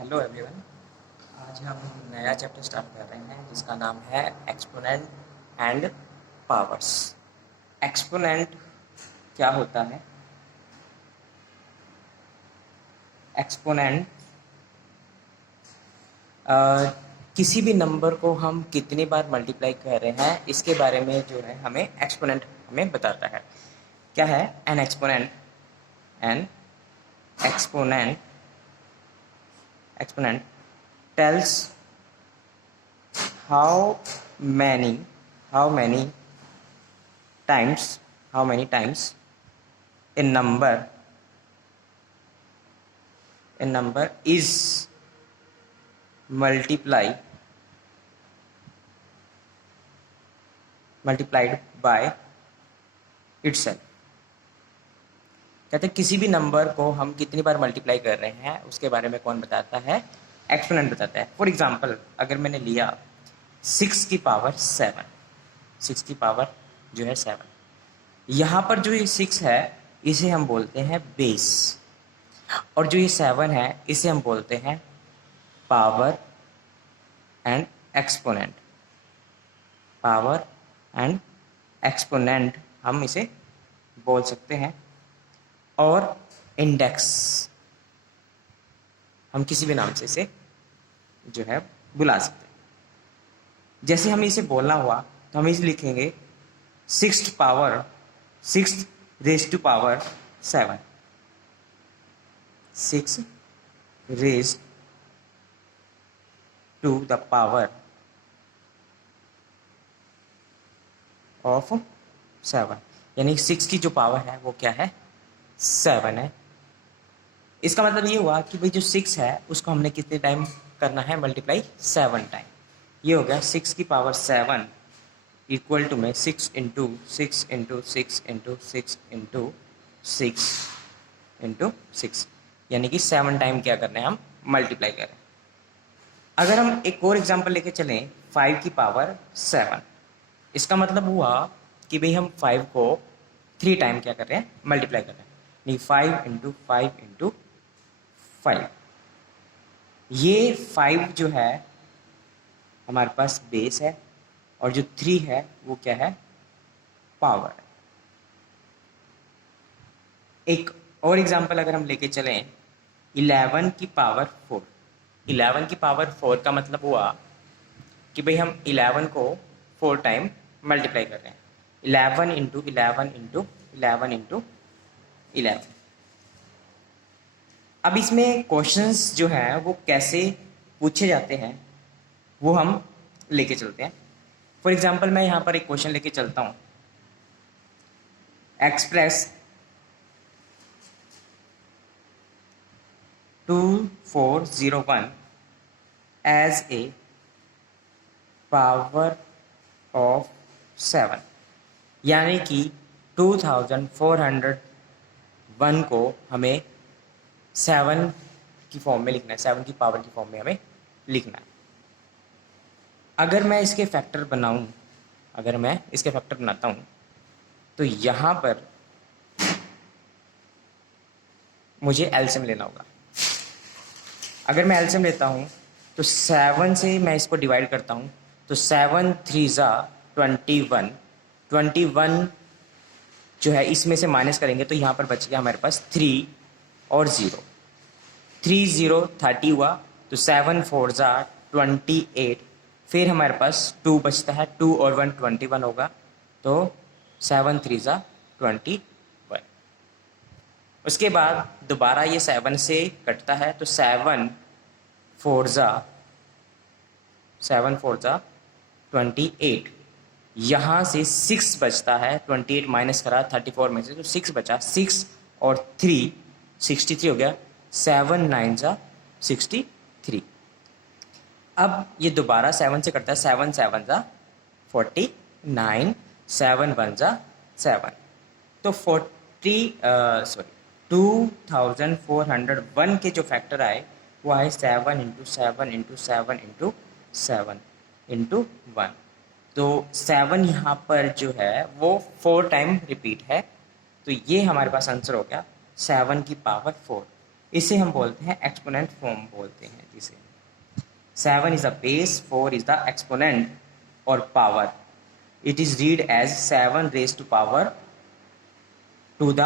Hello everyone. आज हम नया चैप्टर स्टार्ट कर रहे हैं जिसका नाम है एक्सपोनेंट एंड पावर्स। एक्सपोनेंट क्या होता है? एक्सपोनेंट किसी भी नंबर को हम कितनी बार मल्टीप्लाई कर रहे हैं इसके बारे में जो है हमें एक्सपोनेंट हमें बताता है। क्या है N exponent? N exponent exponent tells how many how many times a number is multiplied by itself। कहते हैं किसी भी नंबर को हम कितनी बार मल्टीप्लाई कर रहे हैं उसके बारे में कौन बताता है? एक्सपोनेंट बताता है। फॉर एग्जांपल अगर मैंने लिया 6 की पावर 7, 6 की पावर जो है 7, यहाँ पर जो ये 6 है इसे हम बोलते हैं बेस, और जो ये 7 है इसे हम बोलते हैं power and exponent. Power and exponent हम इसे बोल सकते हैं। और इंडेक्स हम किसी भी नाम से इसे जो है बुला सकते हैं। जैसे हमें इसे बोलना हुआ तो हम इसे लिखेंगे 6 raise to power 7, 6 raise to the power of 7, यानी 6 की जो पावर है वो क्या है? 7 है। इसका मतलब ये हुआ कि भाई जो 6 है उसको हमने कितने टाइम करना है? Multiply 7 time. ये हो गया 6 की पावर 7 इक्वल टू में 6 into 6 into 6 into 6 into 6 into 6, यानी कि 7 टाइम क्या करना है? हम मल्टीप्लाई करें। अगर हम एक और एग्जांपल लेके चलें 5 की पावर 7, इसका मतलब हुआ कि भाई हम 5 को 3 टाइम क्या कर रहे हैं? मल्टीप्लाई कर रहे हैं। नहीं, 5 इंटू 5 इंटू 5। ये 5 जो है हमारे पास बेस है और जो 3 है वो क्या है? पावर। एक और एग्जांपल अगर हम लेके चलें 11 की पावर 4, 11 की पावर 4 का मतलब हुआ कि भाई हम 11 को 4 टाइम मल्टीप्लाई कर रहे हैं। 11 इंटू 11 इंटू 11 इंटू 11। अब इसमें क्वेश्चंस जो हैं वो कैसे पूछे जाते हैं वो हम लेके चलते हैं। फॉर एग्जांपल मैं यहाँ पर एक क्वेश्चन लेके चलता हूँ। Express 2401 as a power of 7, यानी कि 2401 को हमें 7 की फॉर्म में लिखना है, 7 की पावर की फॉर्म में हमें लिखना है। अगर मैं इसके फैक्टर बनाऊं, अगर मैं इसके फैक्टर बनाता हूं तो यहाँ पर मुझे एलसीएम लेना होगा। अगर मैं एलसीएम लेता हूं तो 7 से मैं इसको डिवाइड करता हूं तो 7 3 ज़ा 21, 21 जो है इसमें से माइनस करेंगे तो यहाँ पर बच गया हमारे पास 3 और 0, 3 0 30 हुआ तो 7 4 ज़ा 28, फिर हमारे पास 2 बचता है, 2 और 1 21 होगा तो 7 3 ज़ा 21। उसके बाद दोबारा ये 7 से कटता है तो 7 4 ज़ा 28, यहाँ से 6 बचता है, 28 माइनस करा 34 में से तो 6 बचा, 6 और 3 63 हो गया, 7 9 ज़ा 63। अब ये दोबारा 7 से कटता है, 7 7 ज़ा 49, 7 1 ज़ा 7, तो 2401 के जो फैक्टर आए वो आए 7 इंटू 7 इंटू 7 इंटू 7 इंटू 1। तो 7 यहाँ पर जो है वो 4 टाइम रिपीट है, तो ये हमारे पास आंसर हो गया 7 की पावर 4। इसे हम बोलते हैं एक्सपोनेंट फॉर्म बोलते हैं जिसे। 7 इज द बेस, 4 इज द एक्सपोनेंट और power. It is read as 7 raise to power to the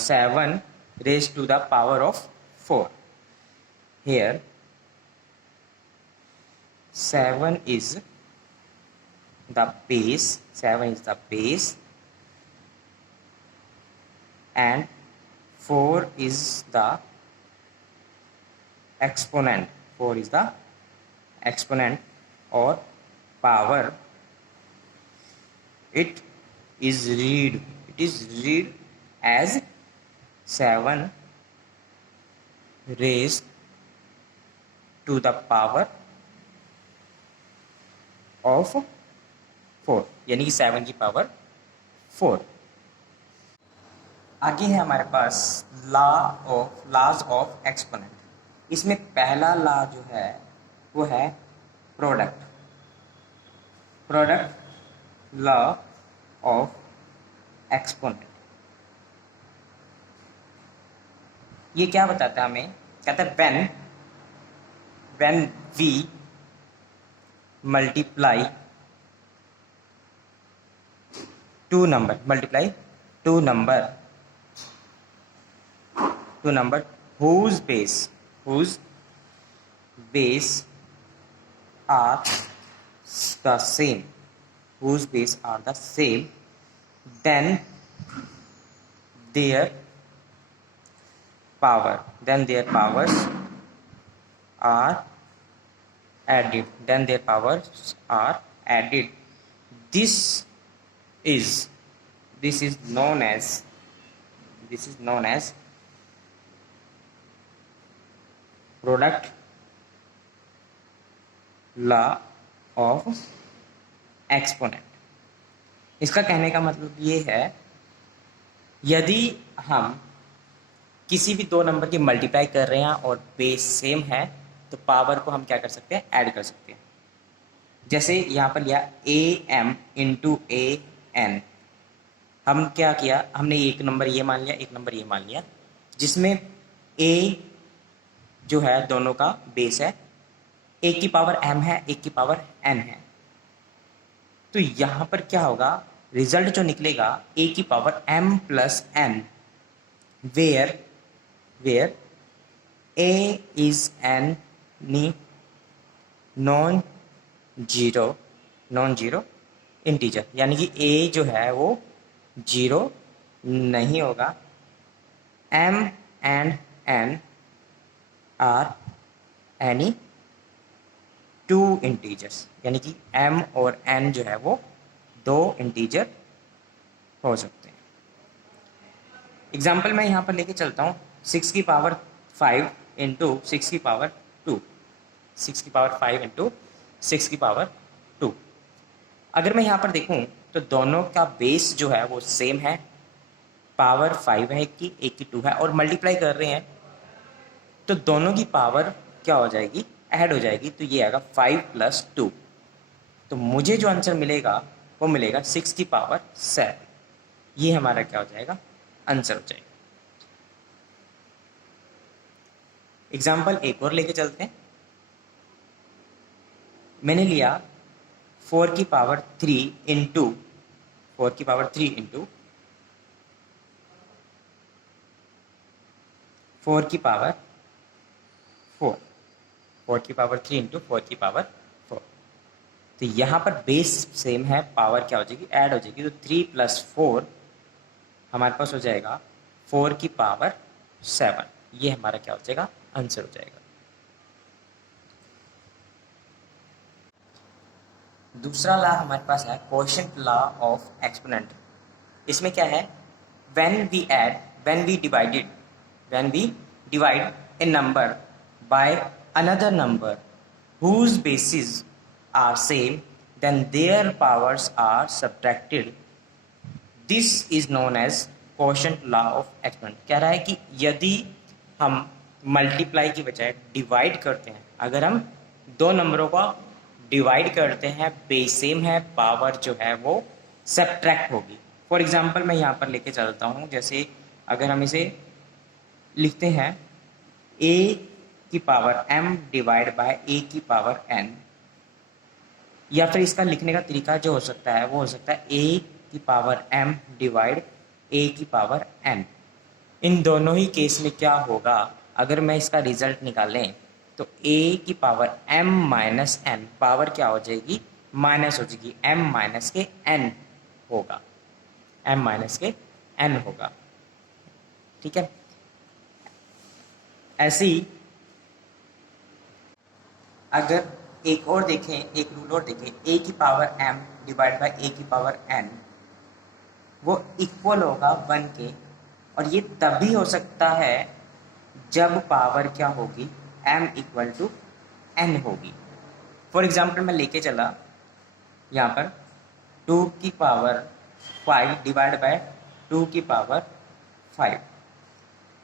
7 raised to the power of 4. Here 7 is the base, 7 is the base and 4 is the exponent. 4 is the exponent or power. It is read as 7 raised to the power of 4, यानी कि 7 की power 4। आगे है हमारे पास laws of exponent. इसमें पहला law जो है वो है प्रोडक्ट लॉ ऑफ एक्सपोनेंट। ये क्या बताता है हमें? कहता है when we multiply two number whose base are the same, then their powers are added. This is known as product law of exponent। इसका कहने का मतलब ये है, यदि हम किसी भी दो नंबर की मल्टीप्लाई कर रहे हैं और बेस सेम है तो पावर को हम क्या कर सकते हैं? ऐड कर सकते हैं। जैसे यहाँ पर लिया am इंटू an। हम क्या किया? हमने एक नंबर ये मान लिया, एक नंबर ये मान लिया, जिसमें a जो है दोनों का बेस है, एक की पावर m है, एक की पावर n है। तो यहाँ पर क्या होगा? रिजल्ट जो निकलेगा a की power m plus n, where a is an non zero integer, यानी कि a जो है वो जीरो नहीं होगा। m and n are any two integers, यानी कि m और n जो है वो दो इंटीजर हो सकते हैं। एग्जाम्पल मैं यहाँ पर लेके चलता हूँ 6 की पावर 5 इंटू 6 की पावर 2, 6 की पावर 5 इंटू 6 की पावर 2। अगर मैं यहाँ पर देखूँ तो दोनों का बेस जो है वो सेम है, पावर 5 है एक की 2 है, और मल्टीप्लाई कर रहे हैं तो दोनों की पावर क्या हो जाएगी? ऐड हो जाएगी। तो ये आएगा 5 प्लस 2। तो मुझे जो आंसर मिलेगा वो मिलेगा 6 की पावर 7। ये हमारा क्या हो जाएगा? आंसर हो जाएगा। एग्जाम्पल एक और लेके चलते हैं। मैंने लिया 4 की पावर 3 इंटू 4 की पावर 3 इंटू 4 की पावर 4, 4 की पावर 3 इंटू 4 की पावर 4। तो यहाँ पर बेस सेम है, पावर क्या हो जाएगी? ऐड हो जाएगी। तो 3 प्लस 4 हमारे पास हो जाएगा 4 की पावर 7। ये हमारा क्या हो जाएगा? आंसर हो जाएगा। दूसरा लॉ हमारे पास है क्वोशिएंट लॉ ऑफ एक्सपोनेंट। इसमें क्या है? when we divide a number by another number whose bases are same, then their powers are subtracted. This is known as quotient law of exponent। कह रहा है कि यदि हम मल्टीप्लाई की बजाय डिवाइड करते हैं, अगर हम दो नंबरों को डिवाइड करते हैं, बेस सेम है, पावर जो है वो सब्ट्रैक्ट होगी। फॉर एग्जांपल मैं यहाँ पर लेके चलता हूँ, जैसे अगर हम इसे लिखते हैं a की power m divide by a की पावर n, या फिर इसका लिखने का तरीका जो हो सकता है वो हो सकता है a की पावर m डिवाइड a की पावर n। इन दोनों ही केस में क्या होगा, अगर मैं इसका रिजल्ट निकालें तो a की power m minus n power क्या हो जाएगी, माइनस हो जाएगी, m माइनस के n होगा, m माइनस के n होगा। ठीक है, ऐसे ही अगर एक और देखें, एक रूल और देखें, a की power m divide by a की पावर n, वो इक्वल होगा 1 के, और ये तभी हो सकता है जब पावर क्या होगी, m इक्वल टू n होगी। फॉर एग्जाम्पल मैं लेके चला यहाँ पर 2 की पावर 5 डिवाइड बाय 2 की पावर 5।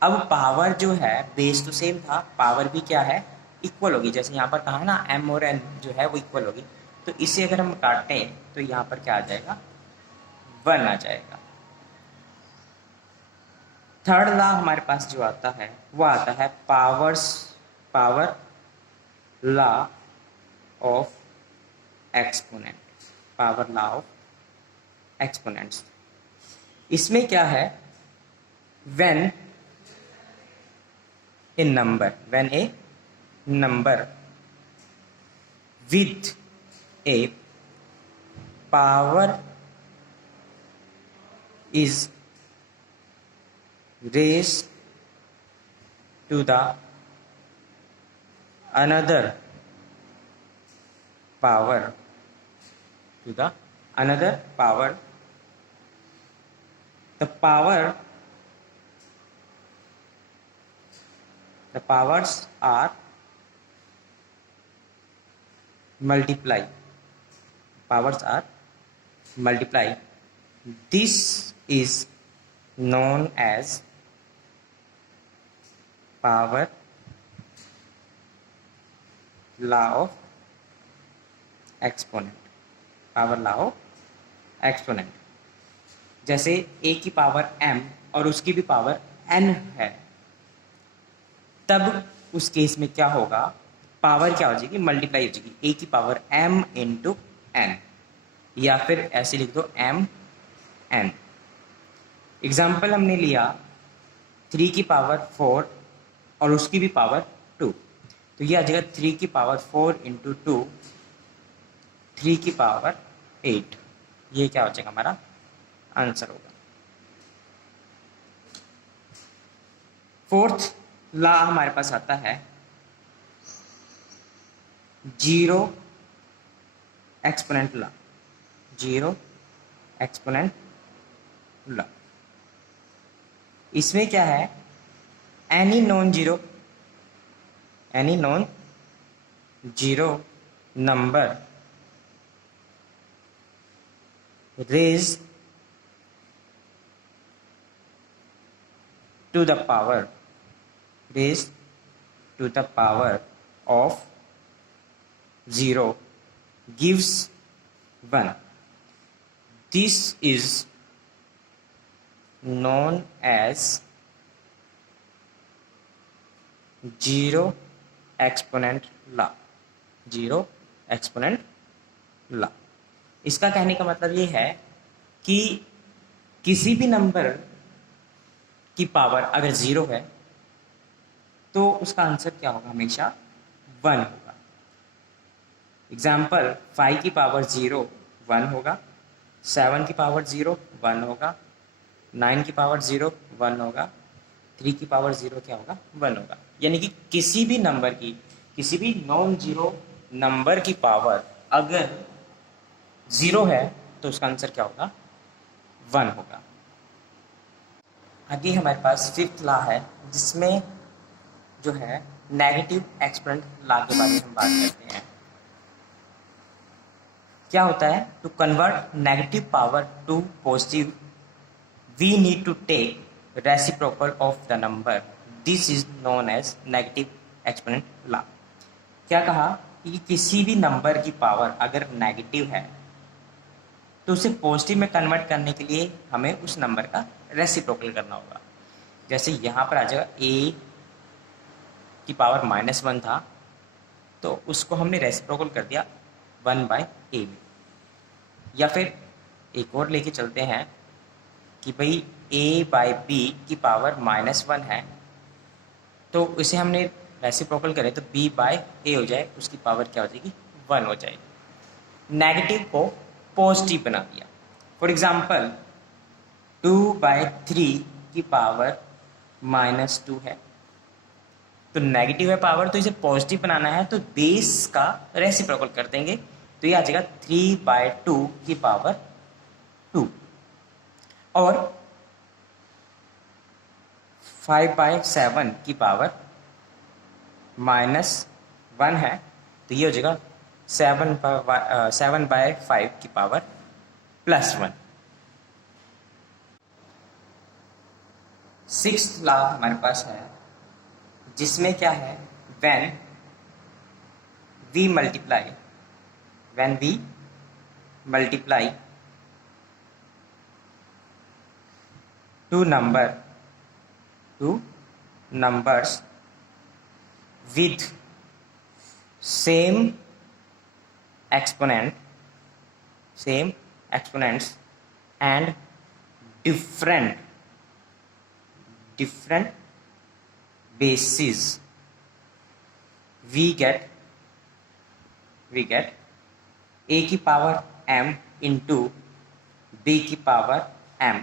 अब पावर जो है बेस तो सेम था, पावर भी क्या है, इक्वल होगी। जैसे यहाँ पर कहा है ना m और n जो है वो इक्वल होगी, तो इसे अगर हम काटें तो यहाँ पर क्या आ जाएगा, 1 आ जाएगा। थर्ड लॉ हमारे पास जो आता है वो आता है power law of exponent, power law of exponents. इसमें क्या है, when A number with a power is raised to the another power, the powers are multiply. This is known as power law of exponent, जैसे a की power m और उसकी भी power n है, तब उस केस में क्या होगा, पावर क्या हो जाएगी, मल्टीप्लाई हो जाएगी, a की पावर m इंटू n, या फिर ऐसे लिख दो m n। एग्जाम्पल हमने लिया 3 की पावर 4 और उसकी भी पावर 2, तो ये आ जाएगा 3 की पावर 4 इंटू 2, 3 की पावर 8। ये क्या हो जाएगा, हमारा आंसर होगा। फोर्थ लॉ हमारे पास आता है जीरो एक्सपोनेंट लॉ। इसमें क्या है, any non zero number raised to the power of 0 gives 1. This is known as zero exponent law. इसका कहने का मतलब ये है कि किसी भी नंबर की पावर अगर 0 है तो उसका आंसर क्या होगा, हमेशा 1 होगा। एग्जाम्पल 5 की पावर 0 1 होगा, 7 की पावर 0 1 होगा, 9 की पावर 0 1 होगा, 3 की पावर 0 क्या होगा, 1 होगा। यानी कि किसी भी नॉन जीरो नंबर की पावर अगर 0 है तो उसका आंसर क्या होगा, 1 होगा। आगे हमारे पास फिफ्थ लॉ है, जिसमें जो है नेगेटिव एक्सपोनेंट लॉ के बारे में हम बात करते हैं। क्या होता है, to convert negative power to positive we need to take reciprocal of the number, this is known as negative exponent law. क्या कहा कि किसी भी नंबर की पावर अगर नेगेटिव है तो उसे पॉजिटिव में कन्वर्ट करने के लिए हमें उस नंबर का रेसिप्रोकल करना होगा। जैसे यहाँ पर आ जाएगा a की पावर -1 था, तो उसको हमने रेसिप्रोकल कर दिया 1/a में। या फिर एक और लेके चलते हैं कि भाई a/b की पावर -1 है, तो इसे हमने रेसिप्रोकल करें तो b/a हो जाए, उसकी पावर क्या हो जाएगी, 1 हो जाएगी। नेगेटिव को पॉजिटिव बना दिया। फॉर एग्जाम्पल 2/3 की पावर -2 है, तो नेगेटिव है पावर, तो इसे पॉजिटिव बनाना है तो बेस का रेसिप्रोकल कर देंगे, तो ये आ जाएगा 3/2 की पावर 2। और 5/7 की पावर -1 है, तो ये हो जाएगा 7/5 की पावर +1। सिक्स्थ लॉ हमारे पास है, जिसमें क्या है, when we multiply two numbers with same exponents and different bases, we get a की पावर m इंटू b की पावर m।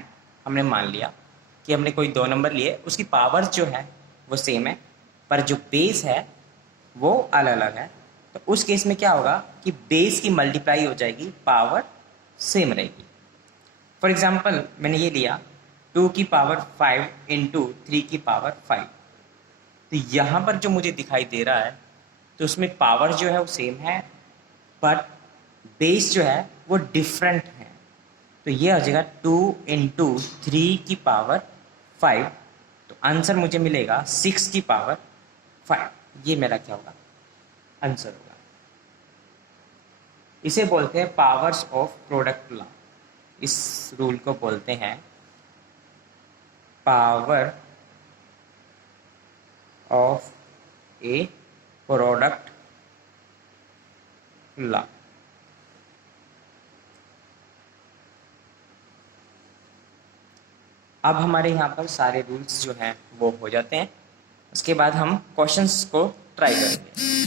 हमने मान लिया कि हमने कोई दो नंबर लिए, उसकी पावर जो है वो सेम है, पर जो बेस है वो अलग अलग है। तो उस केस में क्या होगा कि बेस की मल्टीप्लाई हो जाएगी, पावर सेम रहेगी। फॉर एग्जाम्पल मैंने ये लिया 2 की पावर 5 इंटू 3 की पावर 5, तो यहाँ पर जो मुझे दिखाई दे रहा है, तो उसमें पावर जो है वो सेम है, बट बेस जो है वो डिफरेंट है। तो ये आ जाएगा 2 इंटू 3 की पावर 5, तो आंसर मुझे मिलेगा 6 की पावर 5। ये मेरा क्या होगा, आंसर होगा। इसे बोलते हैं पावर्स ऑफ प्रोडक्ट लॉ। इस रूल को बोलते हैं power of A product law. अब हमारे यहाँ पर सारे रूल्स जो हैं वो हो जाते हैं। उसके बाद हम क्वेश्चंस को ट्राई करेंगे।